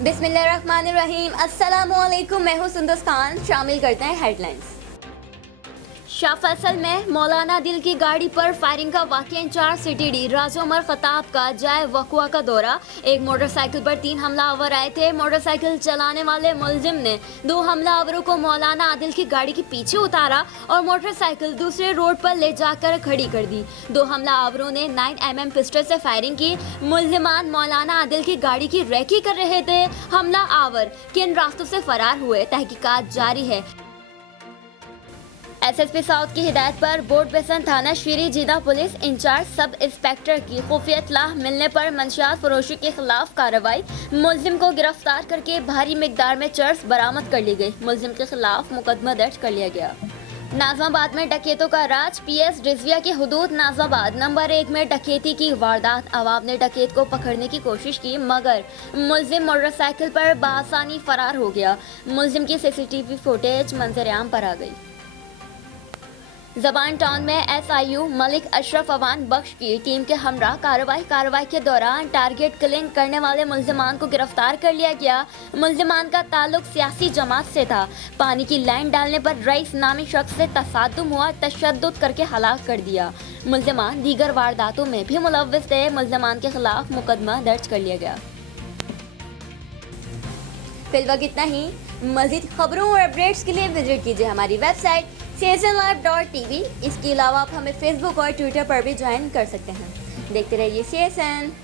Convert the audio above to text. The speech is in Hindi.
बिस्मिल्लाहिर्रहमानिर्रहीम। अस्सलामुअलैकुम। मैं हूँ सुंदस खान। शामिल करते हैं हेडलाइंस। शाह फैसल में मौलाना दिल की गाड़ी पर फायरिंग का वाक़या। इंचार्ज सिटी राजा उमर खताब का जाए वक़ुआ का दौरा। एक मोटरसाइकिल पर 3 हमलावर आए थे। मोटरसाइकिल चलाने वाले मुलजिम ने 2 हमलावरों को मौलाना आदिल की गाड़ी के पीछे उतारा और मोटरसाइकिल दूसरे रोड पर ले जाकर खड़ी कर दी। 2 हमलावरों ने 9mm पिस्टल से फायरिंग की। मुलजिमान मौलाना आदिल की गाड़ी की रेकी कर रहे थे। हमला आवर किन रास्तों से फरार हुए, तहकीकात जारी है। एसएसपी साउथ की हिदायत पर बोर्ड बेसन थाना श्री जीदा पुलिस इंचार्ज सब इंस्पेक्टर की खुफिया इत्तलाह मिलने पर मंशियात फरोशी के खिलाफ कार्रवाई। मुलजिम को गिरफ्तार करके भारी मिकदार में चर्स बरामद कर ली गई। मुलजिम के खिलाफ मुकदमा दर्ज कर लिया गया। नाजमाबाद में डकैतों का राज। पीएस रिजविया की हुदूद नाजमाबाद नंबर 1 में डकैती की वारदात। अवाब ने डकैत को पकड़ने की कोशिश की मगर मुलजिम मोटरसाइकिल पर बआसानी फरार हो गया। मुलजिम की सीसीटीवी फुटेज मंजर-ए-आम पर आ गई। जबान टाउन में एसआईयू मलिक अशरफ अवान बख्श की टीम के हमरा कार्रवाई के दौरान टारगेट किलिंग करने वाले मुलजिमान को गिरफ्तार कर लिया गया। मुलजिमान का ताल्लुक सियासी जमात से था। पानी की लाइन डालने पर रईस नामी शख्स से तसादुम हुआ, तशद्दुद करके हलाक कर दिया। मुलजिमान दीगर वारदातों में भी मुलव्विस थे। मुलजिमान के खिलाफ मुकदमा दर्ज कर लिया गया। फिलहाल इतना ही। मज़ीद खबरों और अपडेट्स के लिए विजिट कीजिए हमारी वेबसाइट csnlive.tv। इसके अलावा आप हमें फेसबुक और ट्विटर पर भी ज्वाइन कर सकते हैं। देखते रहिए CSN।